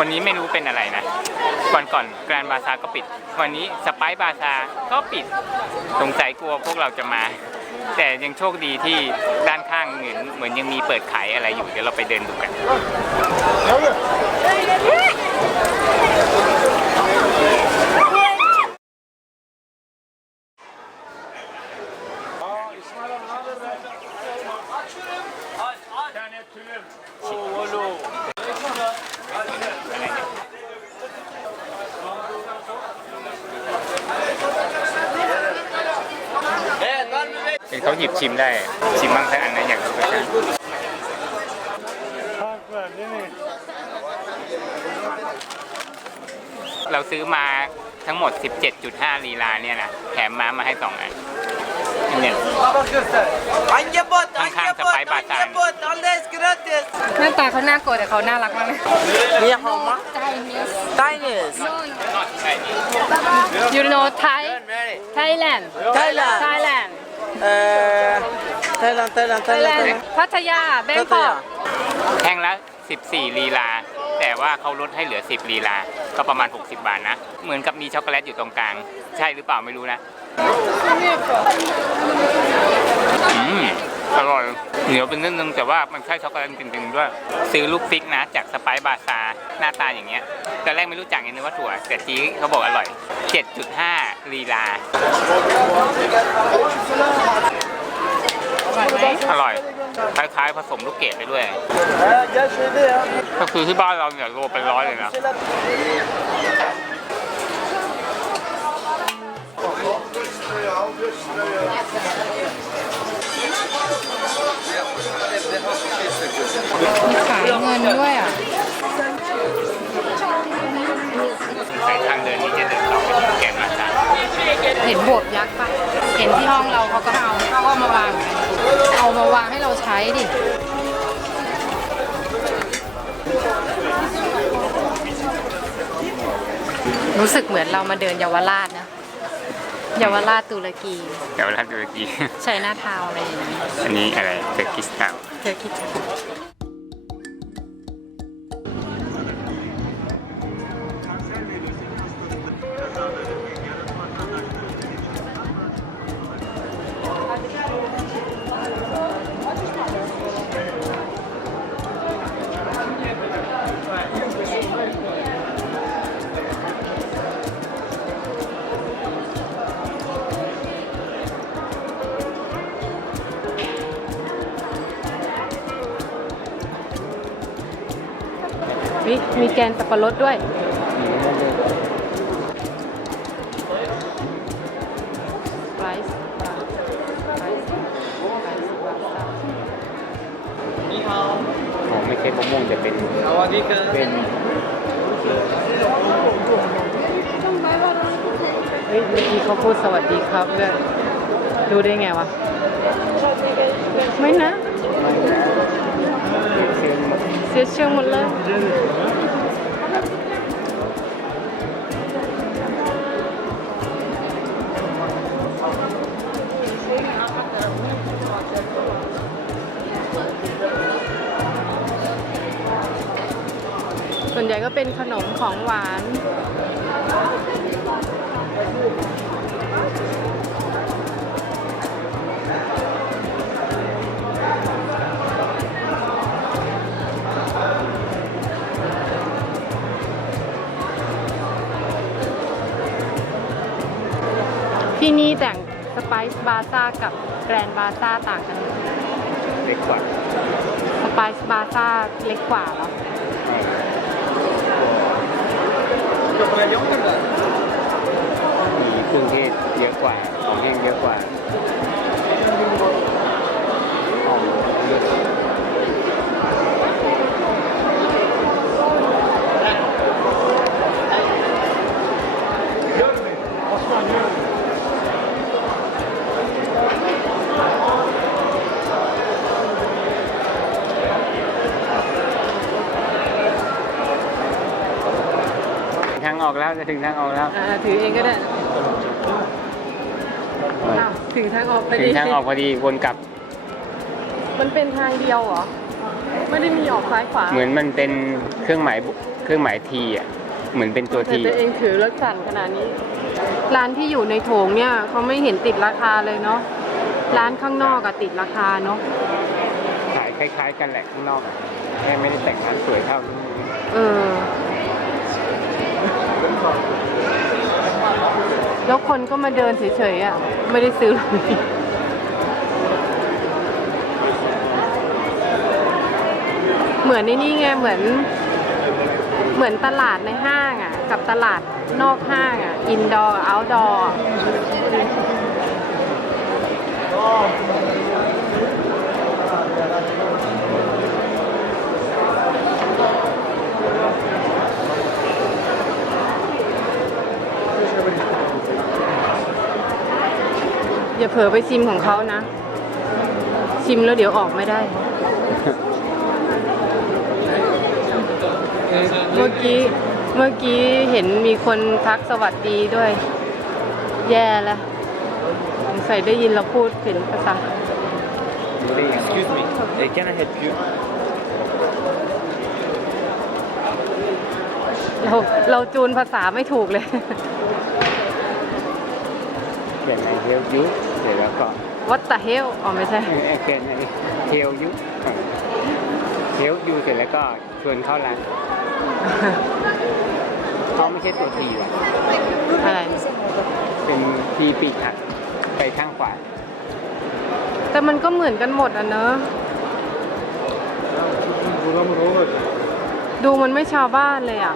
วันนี้ไม่รู้เป็นอะไรนะ ก่อนก่อนแกรนบาซาก็ปิด วันนี้สไปบาซาก็ปิด สงสัยกลัวพวกเราจะมา แต่ยังโชคดีที่ด้านข้างเหมือนเหมือนยังมีเปิดขายอะไรอยู่ เดี๋ยวเราไปเดินดูกัน เห็นเขาห ยิบชิมได้ ชิมบ้างสักอันนะอยากดูกัน Fark var değil mi? เราซื้อมาทั้งหมด 17.5 ลีลาเนี่ยนะ แถมม้ามาให้2อันเนี่ย Hangi bot? Hangi Hangi bot? bot? Hangi bot? Hangi bot? Alles gratis. หน้าตาเขาน่ากลัวแต่เขาน่ารักมากเลย Niye hama? Chinese. You know Thai Thailand Thailand. Thailand Eee, Thailand, Thailand, Thailand. Thailand Thailand. พัทยาแบงกอก แท่งละ 14 ลีลา แต่ว่าเขาลดให้เหลือ 10 ลีลา ก็ประมาณ 60 บาทนะ เหมือนกับมีช็อกโกแลตอยู่ตรงกลาง ใช่หรือเปล่าไม่รู้นะ อืม อร่อย เหนียวเป็นนิดนึงแต่ว่ามันใช่ช็อกโกแลตจริงๆด้วย ซื้อลูกฟิกนะ จากสไปซ์บาซาหน้าตาอย่างเงี้ยตอนแรกไม่รู้จักไงนึกว่าถั่ว แต่จีเขาบอกอร่อย 7.5 ลีลา อร่อย คล้ายๆผสมลูกเกดไปด้วย Eee, gel şöyle ya. ก็คือที่บ้านเราเนี่ยโลเป็นร้อยเลยนะ มีขายเงินด้วยอะใส่ทางเดินนี้จะเดินต่อไปถึงแกนมาซาเห็นโบสถ์ยักษ์ปะเห็นที่ห้องเราเขาก็เอาเขาก็เอามาวาง เอามาวางให้เราใช้ดิรู้สึกเหมือนเรามาเดินเยาวราชนะเยาวราชตุรกีเดี๋ยวเราดูอีกทีใช้หน้าทาวน์อะไรอย่างนี้ อันนี้อะไรเทอร์กิสตานเธอคิดถึงวิ มีแกนสับปะรดด้วยไรซ์ไรซ์ไรซ์ของไม่ใช่มะม่วงจะเป็นเป็นเฮ้ยเมื่อกี้เขาพูดสวัสดีครับด้วยดูได้ไงวะ ไม่นะ เสียเชื่องหมดเลย ก็เป็นขนมของหวาน ที่นี่แต่งสไปซ์บาซ่ากับแกรนบาซ่าต่างกันเล็กกว่าสไปซ์บาซ่าเล็กกว่าเหรอ มีเครื่องเทศเยอะกว่า ของแห้งเยอะกว่าอ๋อเยอะ ออกแล้วจะถึงทางออกแล้วอ่าถือเองก็ได้อ้าวถือทางออกไปถึดิงทางออกพอดีวนกลับมันเป็นทางเดียวเหรอ ไม่ได้มีออกซ้ายขวาเหมือนมันเป็นเครื่องหมายบุเครื่องหมายทีอะเหมือนเป็นตัวแต่ทีตัวเองถือรถสั่นขนาดนี้ ร้านที่อยู่ในโถงเนี่ยเขาไม่เห็นติดราคาเลยเนาะ ร้านข้างนอกอะติดราคาเนาะ ขายคล้าย ๆ กันแหละข้างนอกอะแค่ไม่ได้แต่งร้านสวยเท่านี้เออ แล้วคนก็มาเดินเฉยๆอะ ไม่ได้ซื้อเลยเหมือนในนี่ไงเหมือน เหมือนตลาดในห้างอะ กับตลาดนอกห้างอะ อินดอร์เอาท์ดอร์ อย่าเผลอไปชิมของเขานะชิมแล้วเดี๋ยวออกไม่ได้ เมื่อกี้เมื่อกี้เห็นมีคนทักสวัสดีด้วย แย่แล้วสงสัยได้ยินเราพูดผิดภาษา Excuse me. Uh, can I help you? เราเราจูนภาษาไม่ถูกเลยเปลี่ยนใน เทลยุเสร็จแล้วก็ What the hell อ๋อไม่ใช่ เออเปลี่ยนในเทลยุเทลยูเสร็จแล้วก็ชวนเข้าร้านเขาไม่ใช่ตัวทีว่ะอะไร เป็นทีปีกหักไปข้างขวาแต่มันก็เหมือนกันหมดอะเนอะดูมันไม่ชาวบ้านเลยอะ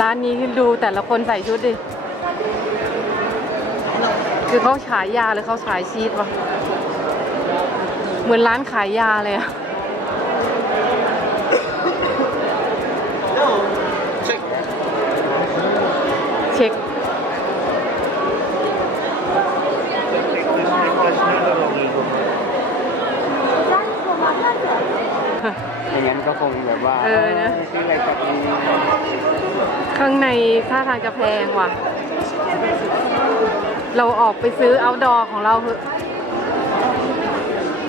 ร้านนี้ดูแต่ละคนใส่ชุดดิ คือเขาฉายยาหรือเขาฉายชีสวะเหมือนร้านขายยาเลยอะเช็ค อย่างนั้นก็คงแบบว่าเออนะชื่ออะไรกับอีข้างในท่าทางจะแพงว่ะ เราออกไปซื้อ outdoor ของเราเถอะ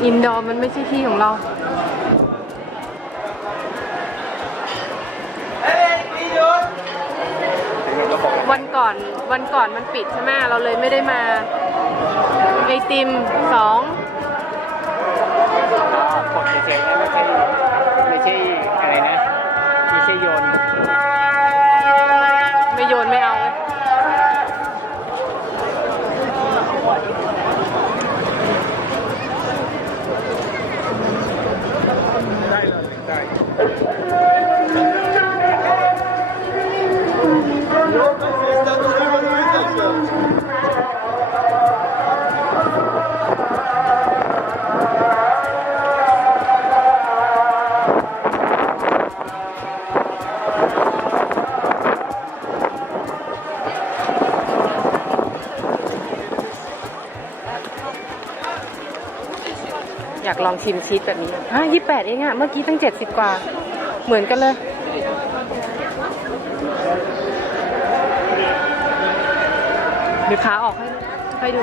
indoor มันไม่ใช่ที่ของเรา วันก่อนวันก่อนมันปิดใช่ไหมเราเลยไม่ได้มา ไอติมสองอ๋อกดเฉยๆนะไม่ใช่ไม่ใช่อะไรนะ ไม่ใช่โยน ไม่โยนไม่เอาากลองชิมชีสแบบนี้ฮะยี่แปดเองอะเมื่อกี้ตั้งเจ็ดสิบกว่า เหมือนกันเลย มีขาออกให้ให้ดู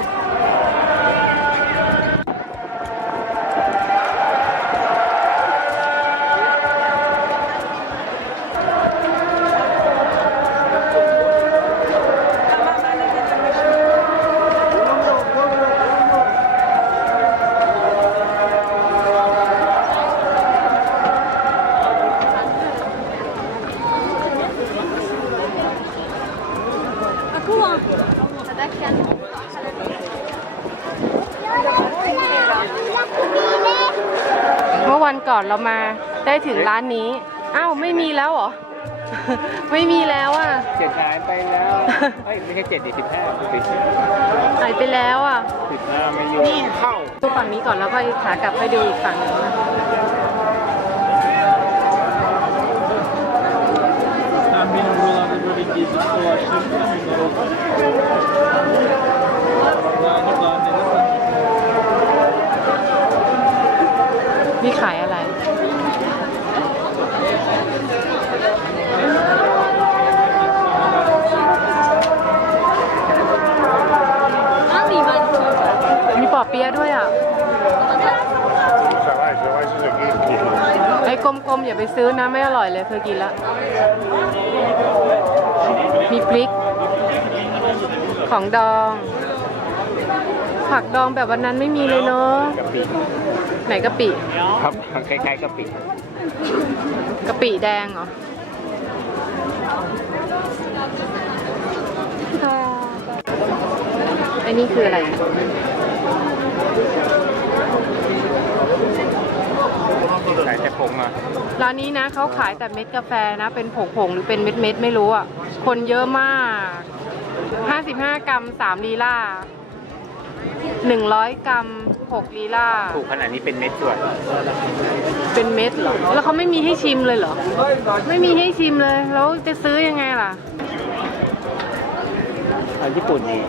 เมื่อวันก่อนเรามาได้ถึงร้านนี้ อ้าวไม่มีแล้วเหรอ ไม่มีแล้วอะ เจ็ดหายไปแล้วเอ้ยไม่ใช่เจ็ดดิสิบห้าสิบหายไปแล้วอะสิบห้าไม่อยู่นี่เข้า ดูฝั่งนี้ก่อนแล้วก็ขากลับไปดูอีกฝั่งหนึงนะ Ben benim buralarda böyle gezip dolaştığım günler oldu. Yani daha ne desem. นี่ขายอะไร มีปอเปี๊ยะด้วยอะ ไอ้ก ลมๆอย่าไปซื้อนะไม่อร่อยเลยเคยกินแล้ว มีพริก ของดอง ผักดองแบบวันนั้นไม่มีเลยเนาะกะปิไหนกะปิ ครับคล้ายๆกะปิกะปิแดงเหรอไอ้นี่คืออะไร ใส่แต่ผงอะร้านนี้นะเขาขายแต่เม็ดกาแฟนะ เป็นผงๆหรือเป็นเม็ดๆไม่รู้อะ คนเยอะมาก 55 กรัม 3 ลีลา100 กรัม 6 ลีลาถูกขนาดนี้เป็นเม็ดด้วยเป็นเม็ดเหรอ แล้วเขาไม่มีให้ชิมเลยเหรอ ไม่มีให้ชิมเลย แล้วจะซื้อยังไงล่ะอันญี่ปุ่นนี่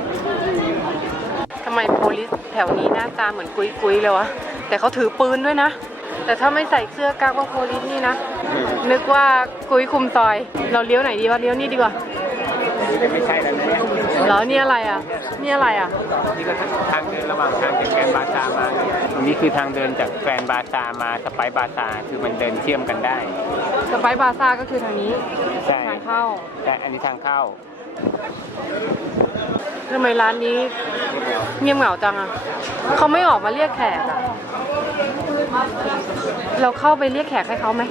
ทำไมโพลิสแถวนี้หน้าตาเหมือนกุยกุยๆเลยวะ แต่เขาถือปืนด้วยนะ แต่ถ้าไม่ใส่เสื้อกากว่าโพลิสนี่นะ นึกว่ากุยคุมซอย เราเลี้ยวไหนดีวะเลี้ยวนี่ดีกว่าไม่ใช่แล้วนะเนี่ยเหรอนี่อะไรอะนี่อะไรอะนี่ก็ทางเดินระหว่างทางจากแกรนด์บาซาร์มาตรงนี้คือทางเดินจากแกรนด์บาซาร์มาสไปซ์บาซาร์คือมันเดินเชื่อมกันได้สไปซ์บาซ่าก็คือทางนี้ใช่ทางเข้าแต่อันนี้ทางเข้าทำไมร้านนี้เงียบเหงาจังอะเขาไม่ออกมาเรียกแขกอะ เราเข้าไปเรียกแขกให้เขาไหม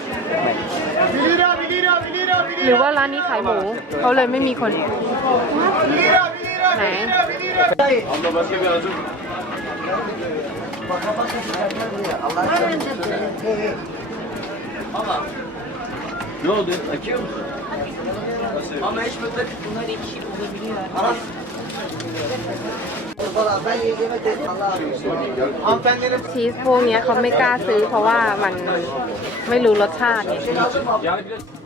หรือว่าร้านนี้ขายหมูเขาเลยไม่มีคน ไหน Ne oldu? Açıyor musun? Ama ชีสพวกนี้เขาไม่กล้าซื้อเพราะว่ามันไม่รู้รสชาติไง Yani biraz